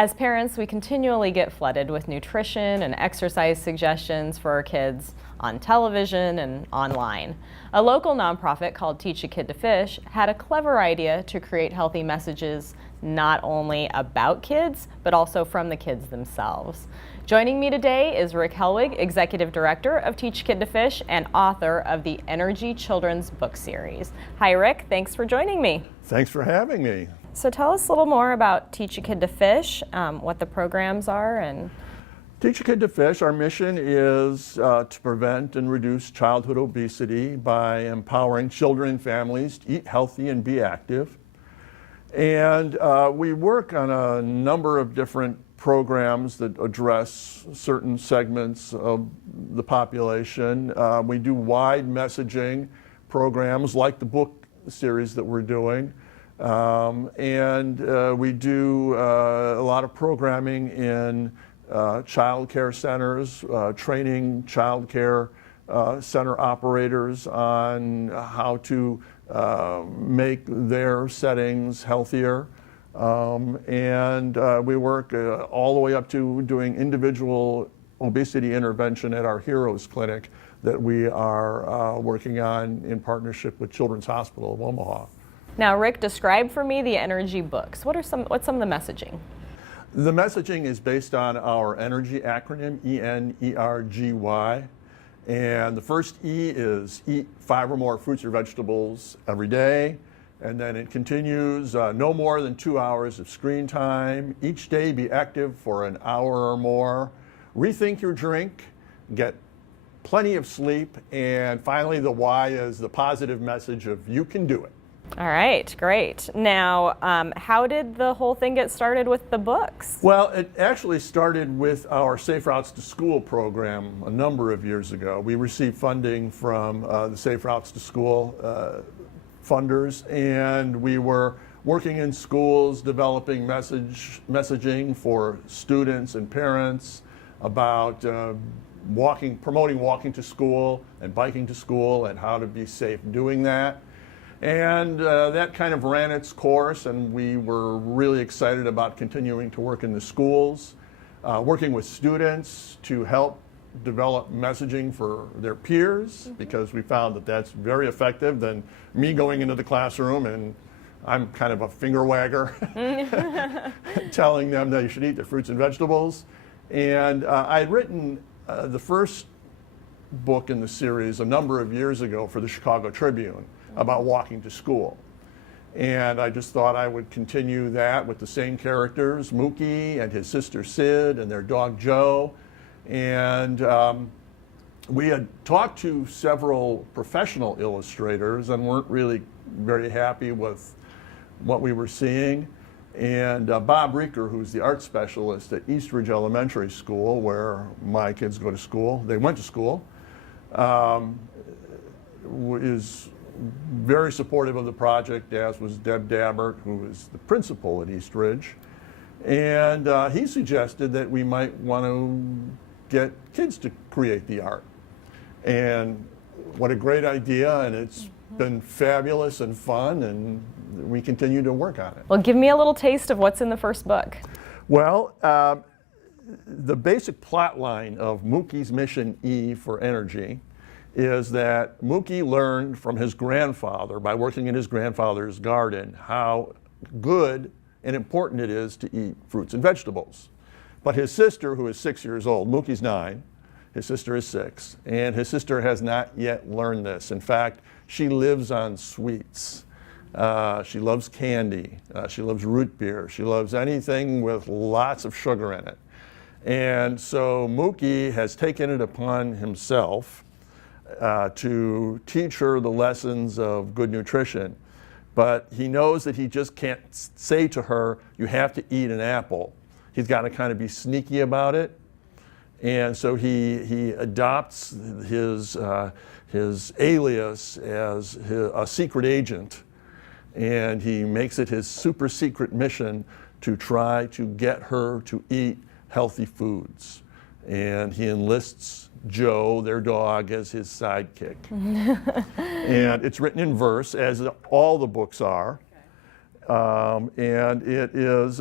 As parents, we continually get flooded with nutrition and exercise suggestions for our kids on television and online. A local nonprofit called Teach a Kid to Fish had a clever idea to create healthy messages not only about kids, but also from the kids themselves. Joining me today is Rick Helweg, Executive Director of Teach a Kid to Fish and author of the Energy Children's Book Series. Hi Rick, thanks for joining me. Thanks for having me. So tell us a little more about Teach a Kid to Fish, what the programs are. And Teach a Kid to Fish, our mission is to prevent and reduce childhood obesity by empowering children and families to eat healthy and be active. And we work on a number of different programs that address certain segments of the population. We do wide messaging programs like the book series that we're doing. We do a lot of programming in child care centers, training child care center operators on how to make their settings healthier. We work all the way up to doing individual obesity intervention at our Heroes Clinic that we are working on in partnership with Children's Hospital of Omaha. now, Rick, describe for me the energy books. What's some of the messaging? The messaging is based on our ENERGY acronym, E-N-E-R-G-Y. And the first E is eat 5 or more fruits or vegetables every day. And then it continues, no more than 2 hours of screen time. Each day be active for an hour or more. Rethink your drink, get plenty of sleep. And finally, the Y is the positive message of you can do it. All right, great. Now, how did the whole thing get started with the books? Well, it actually started with our Safe Routes to School program a number of years ago. We received funding from the Safe Routes to School funders, and we were working in schools developing messaging for students and parents about promoting walking to school and biking to school and how to be safe doing that. And that kind of ran its course, and we were really excited about continuing to work in the schools, working with students to help develop messaging for their peers, because we found that that's very effective than me going into the classroom and I'm kind of a finger wagger telling them they should eat their fruits and vegetables. And I had written the first book in the series a number of years ago for the Chicago Tribune about walking to school. And I just thought I would continue that with the same characters, Mookie and his sister Sid and their dog Joe. And we had talked to several professional illustrators and weren't really very happy with what we were seeing. And Bob Reeker, who's the art specialist at Eastridge Elementary School, where my kids go to school, they went to school, is very supportive of the project, as was Deb Dabbert, who is the principal at Eastridge. And he suggested that we might want to get kids to create the art. And what a great idea, and it's been fabulous and fun, and we continue to work on it. Well, give me a little taste of what's in the first book. Well, the basic plot line of Mookie's Mission E for Energy is that Mookie learned from his grandfather, by working in his grandfather's garden, how good and important it is to eat fruits and vegetables. But his sister, who is 6 years old, Mookie's 9, his sister is 6, and his sister has not yet learned this. In fact, she lives on sweets. She loves candy. She loves root beer. She loves anything with lots of sugar in it. And so Mookie has taken it upon himself to teach her the lessons of good nutrition. But he knows that he just can't say to her, you have to eat an apple. He's got to kind of be sneaky about it. And so he adopts his alias as a secret agent. And he makes it his super secret mission to try to get her to eat healthy foods. And he enlists Joe, their dog, as his sidekick. And it's written in verse, as all the books are. And it is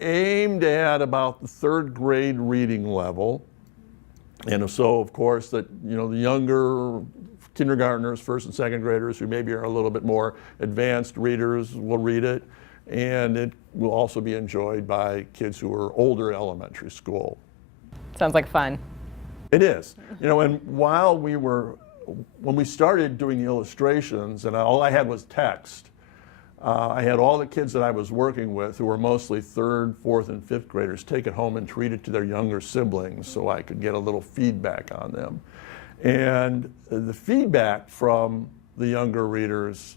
aimed at about the third grade reading level. And so, of course, that, the younger kindergartners, first and second graders who maybe are a little bit more advanced readers will read it. And it will also be enjoyed by kids who are older elementary school. Sounds like fun. It is. And when we started doing the illustrations, and all I had was text, I had all the kids that I was working with, who were mostly third, fourth, and fifth graders, take it home and treat it to their younger siblings so I could get a little feedback on them. And the feedback from the younger readers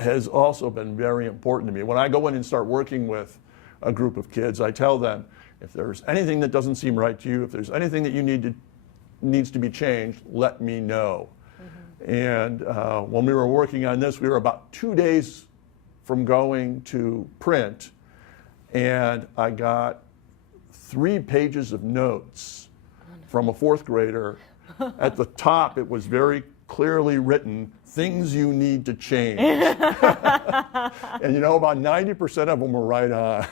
has also been very important to me. When I go in and start working with a group of kids, I tell them, if there's anything that doesn't seem right to you, if there's anything that needs to be changed, let me know. And when we were working on this, we were about 2 days from going to print, and I got 3 pages of notes from a fourth grader. At the top, it was very clearly written, things you need to change. And about 90% of them were right on.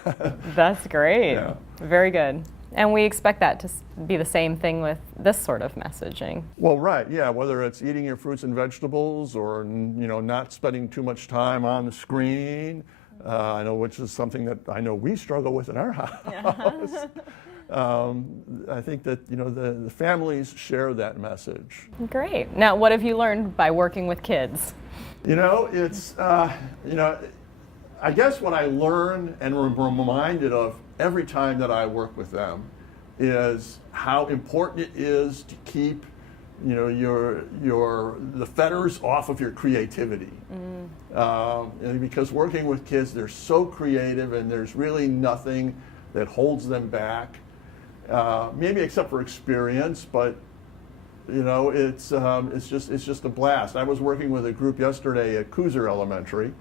That's great. Yeah. Very good. And we expect that to be the same thing with this sort of messaging. Well, right, yeah, whether it's eating your fruits and vegetables or, not spending too much time on the screen, I know, which is something that I know we struggle with in our house. I think that, the families share that message. Great. Now, what have you learned by working with kids? It's, I guess what I learn and am reminded of every time that I work with them is how important it is to keep, the fetters off of your creativity. Because working with kids, they're so creative and there's really nothing that holds them back, maybe except for experience, but it's just a blast. I was working with a group yesterday at Cooser Elementary.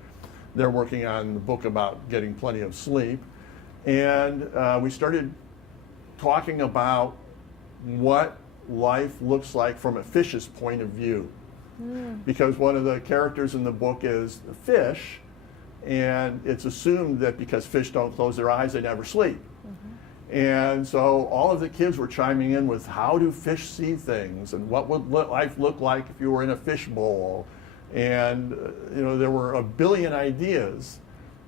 They're working on the book about getting plenty of sleep. And we started talking about what life looks like from a fish's point of view. Because one of the characters in the book is a fish, and it's assumed that because fish don't close their eyes, they never sleep. And so all of the kids were chiming in with, how do fish see things, and what would life look like if you were in a fish bowl? And there were a billion ideas,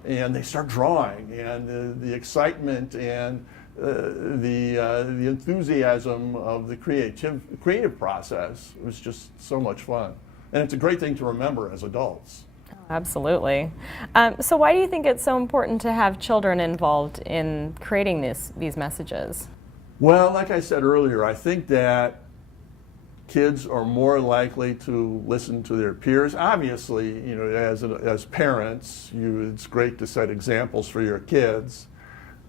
and they start drawing, and the excitement and the enthusiasm of the creative process was just so much fun. And it's a great thing to remember as adults. Absolutely. So why do you think it's so important to have children involved in creating these messages? Well, like I said earlier, I think that kids are more likely to listen to their peers. Obviously, as parents, it's great to set examples for your kids.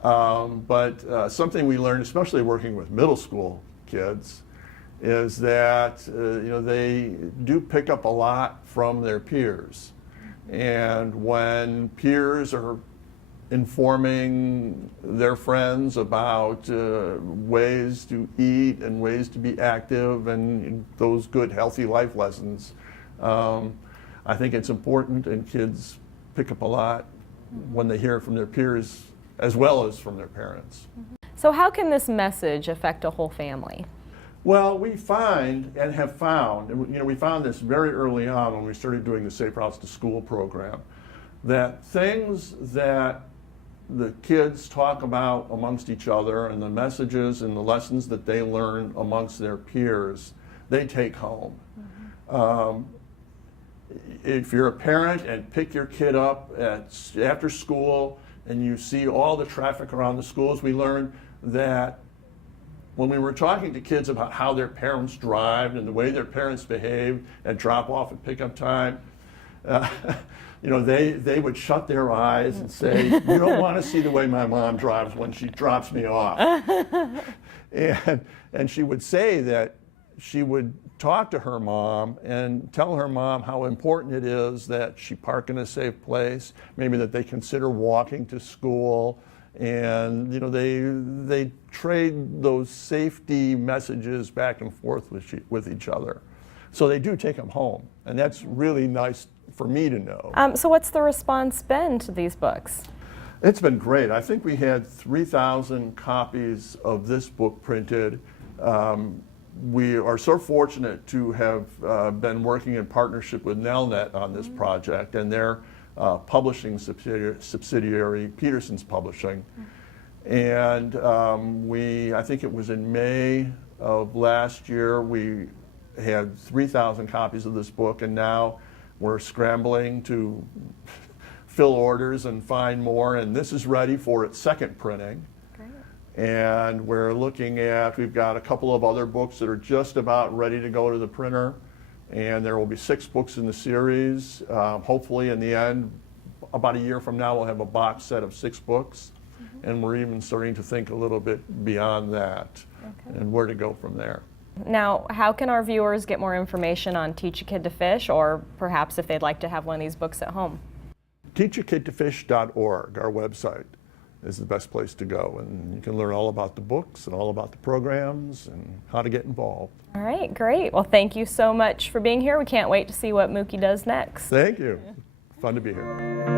But something we learned, especially working with middle school kids, is that they do pick up a lot from their peers. And when peers are informing their friends about ways to eat and ways to be active and those good, healthy life lessons, I think it's important, and kids pick up a lot when they hear it from their peers as well as from their parents. So how can this message affect a whole family? Well, we find and have found, and we found this very early on when we started doing the Safe Routes to School program, that things that the kids talk about amongst each other and the messages and the lessons that they learn amongst their peers, they take home. If you're a parent and pick your kid up after school and you see all the traffic around the schools, we learned that when we were talking to kids about how their parents drive and the way their parents behave at drop-off and pickup time, they would shut their eyes and say, "You don't want to see the way my mom drives when she drops me off." And she would say that she would talk to her mom and tell her mom how important it is that she park in a safe place, maybe that they consider walking to school. And they trade those safety messages back and forth with each other. So they do take them home, and that's really nice for me to know. So what's the response been to these books? It's been great. I think we had 3,000 copies of this book printed. We are so fortunate to have been working in partnership with Nelnet on this project and their publishing subsidiary, Peterson's Publishing. And I think it was in May of last year, we had 3,000 copies of this book, and now we're scrambling to fill orders and find more, and this is ready for its second printing. Great. And we're looking at, we've got a couple of other books that are just about ready to go to the printer, and there will be 6 books in the series. Hopefully in the end, about a year from now, we'll have a box set of 6 books, and we're even starting to think a little bit beyond that and where to go from there. Now, how can our viewers get more information on Teach a Kid to Fish, or perhaps if they'd like to have one of these books at home? teachakidtofish.org, our website, is the best place to go, and you can learn all about the books and all about the programs and how to get involved. All right, great. Well, thank you so much for being here. We can't wait to see what Mookie does next. Thank you. Fun to be here.